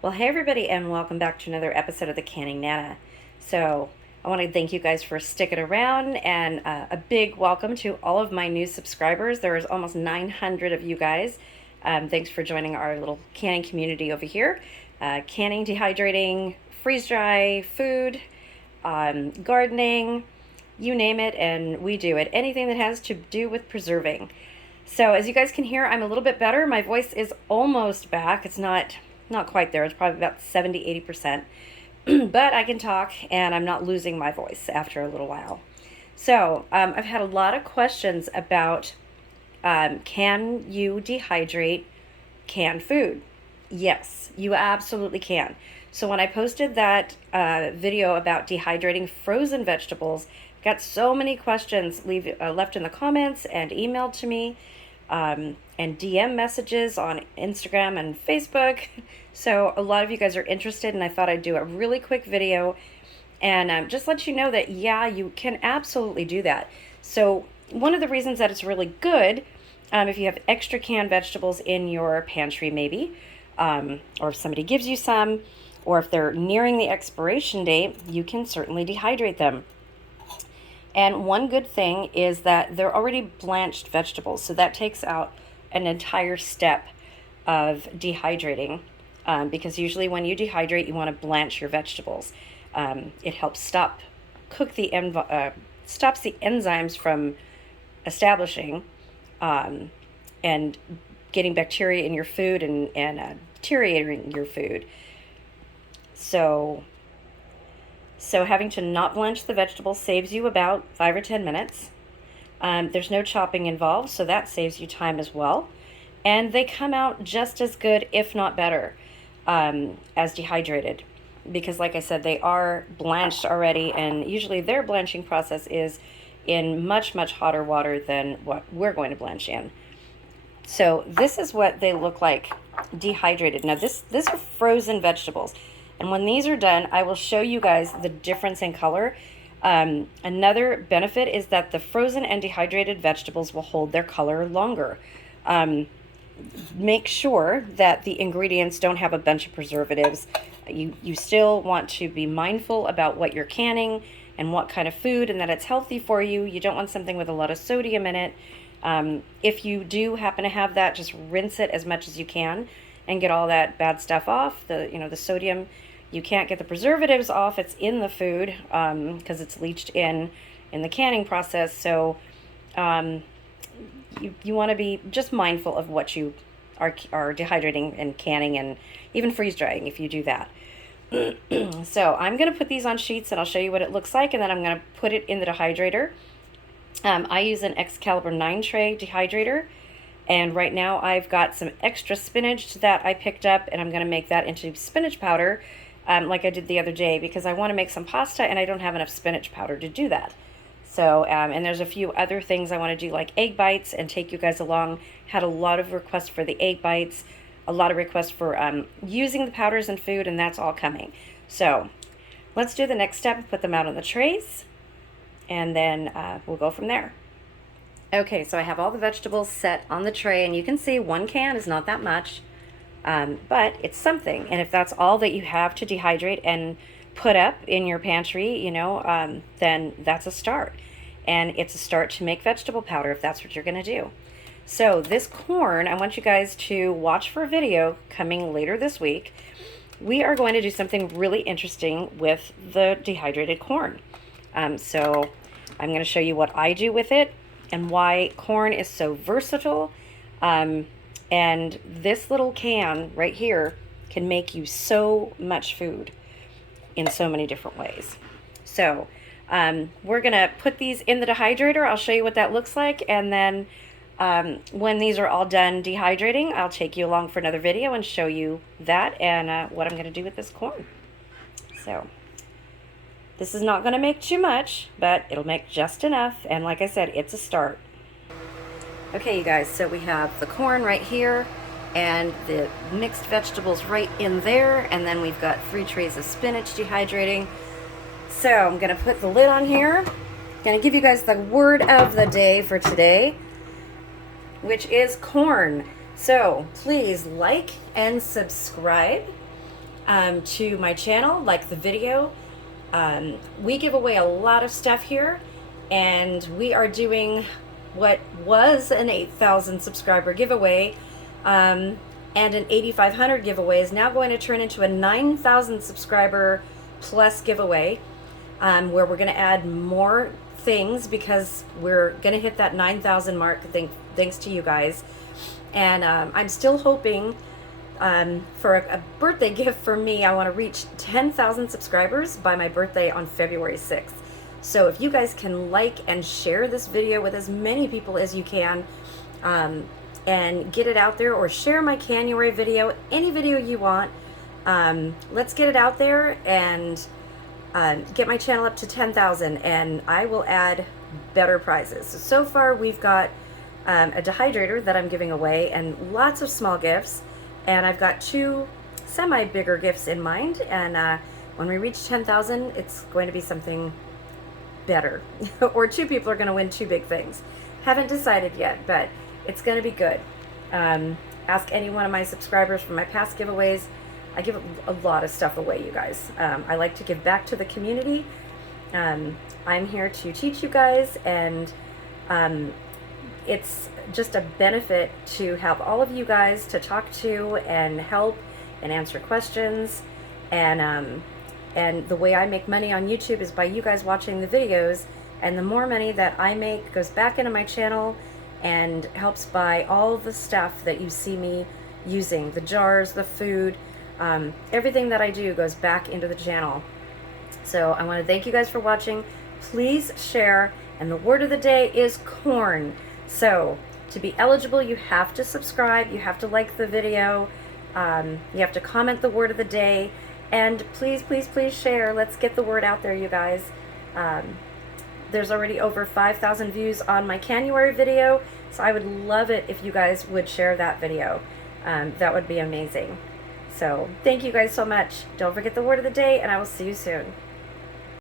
Well, hey everybody, and welcome back to another episode of the Canning Nana. So, I want to thank you guys for sticking around, and a big welcome to all of my new subscribers. There is almost 900 of you guys. Thanks for joining our little canning community over here. Canning, dehydrating, freeze dry, food, gardening, you name it, and we do it. Anything that has to do with preserving. So, as you guys can hear, I'm a little bit better. My voice is almost back. It's not quite there. It's probably about 70-80%. But I can talk, and I'm not losing my voice after a little while. So I've had a lot of questions about can you dehydrate canned food? Yes, you absolutely can. So when I posted that video about dehydrating frozen vegetables, got so many questions left in the comments and emailed to me, and DM messages on Instagram and Facebook. So a lot of you guys are interested, and I thought I'd do a really quick video and just let you know that, yeah, you can absolutely do that. So one of the reasons that it's really good, if you have extra canned vegetables in your pantry maybe, or if somebody gives you some, or if they're nearing the expiration date, you can certainly dehydrate them. And one good thing is that they're already blanched vegetables, so that takes out an entire step of dehydrating, because usually when you dehydrate, you want to blanch your vegetables. It helps stops the enzymes from establishing and getting bacteria in your food and deteriorating your food. So having to not blanch the vegetables saves you about 5 or 10 minutes. There's no chopping involved, so that saves you time as well. And they come out just as good, if not better, as dehydrated. Because like I said, they are blanched already, and usually their blanching process is in much, much hotter water than what we're going to blanch in. So this is what they look like dehydrated. Now these are frozen vegetables. And when these are done, I will show you guys the difference in color. Another benefit is that the frozen and dehydrated vegetables will hold their color longer. Make sure that the ingredients don't have a bunch of preservatives. You still want to be mindful about what you're canning and what kind of food, and that it's healthy for you. You don't want something with a lot of sodium in it. If you do happen to have that, just rinse it as much as you can and get all that bad stuff off. The sodium, you can't get the preservatives off. It's in the food because it's leached in the canning process. So you want to be just mindful of what you are dehydrating and canning, and even freeze drying if you do that. So I'm going to put these on sheets, and I'll show you what it looks like, and then I'm going to put it in the dehydrator. I use an Excalibur 9 tray dehydrator, and right now I've got some extra spinach that I picked up, and I'm going to make that into spinach powder, like I did the other day, because I want to make some pasta and I don't have enough spinach powder to do that. So, and there's a few other things I want to do, like egg bites, and take you guys along. Had a lot of requests for the egg bites, a lot of requests for using the powders in food, and that's all coming. So let's do the next step, put them out on the trays, and then we'll go from there. Okay, so I have all the vegetables set on the tray, and you can see one can is not that much, but it's something. And if that's all that you have to dehydrate and put up in your pantry, then that's a start. And it's a start to make vegetable powder if that's what you're going to do. So this corn, I want you guys to watch for a video coming later this week. We are going to do something really interesting with the dehydrated corn. So I'm going to show you what I do with it and why corn is so versatile. And this little can right here can make you so much food in so many different ways. So we're going to put these in the dehydrator. I'll show you what that looks like. And then when these are all done dehydrating, I'll take you along for another video and show you that and what I'm going to do with this corn. So this is not going to make too much, but it'll make just enough. And like I said, it's a start. Okay, you guys, so we have the corn right here and the mixed vegetables right in there. And then we've got 3 trays of spinach dehydrating. So I'm going to put the lid on here. I'm going to give you guys the word of the day for today, which is corn. So please like and subscribe. to my channel, like the video. We give away a lot of stuff here, and we are doing what was an 8,000 subscriber giveaway, and an 8,500 giveaway is now going to turn into a 9,000 subscriber plus giveaway, where we're going to add more things because we're going to hit that 9,000 mark thanks to you guys. And I'm still hoping for a birthday gift for me. I want to reach 10,000 subscribers by my birthday on February 6th. So if you guys can like and share this video with as many people as you can, and get it out there, or share my January video, any video you want, let's get it out there and get my channel up to 10,000, and I will add better prizes. So far we've got a dehydrator that I'm giving away and lots of small gifts, and I've got 2 semi-bigger gifts in mind, and when we reach 10,000 it's going to be something better or 2 people are going to win 2 big things. Haven't decided yet, but it's going to be good. Ask any one of my subscribers from my past giveaways. I give a lot of stuff away, you guys. I like to give back to the community. I'm here to teach you guys, and it's just a benefit to have all of you guys to talk to and help and answer questions. And the way I make money on YouTube is by you guys watching the videos, and the more money that I make goes back into my channel and helps buy all the stuff that you see me using, the jars, the food, everything that I do goes back into the channel. So I want to thank you guys for watching. Please share, and the word of the day is corn. So to be eligible, you have to subscribe, you have to like the video, you have to comment the word of the day, and please, please, please share. Let's get the word out there, you guys. There's already over 5,000 views on my January video, so I would love it if you guys would share that video. That would be amazing. So thank you guys so much. Don't forget the word of the day, and I will see you soon.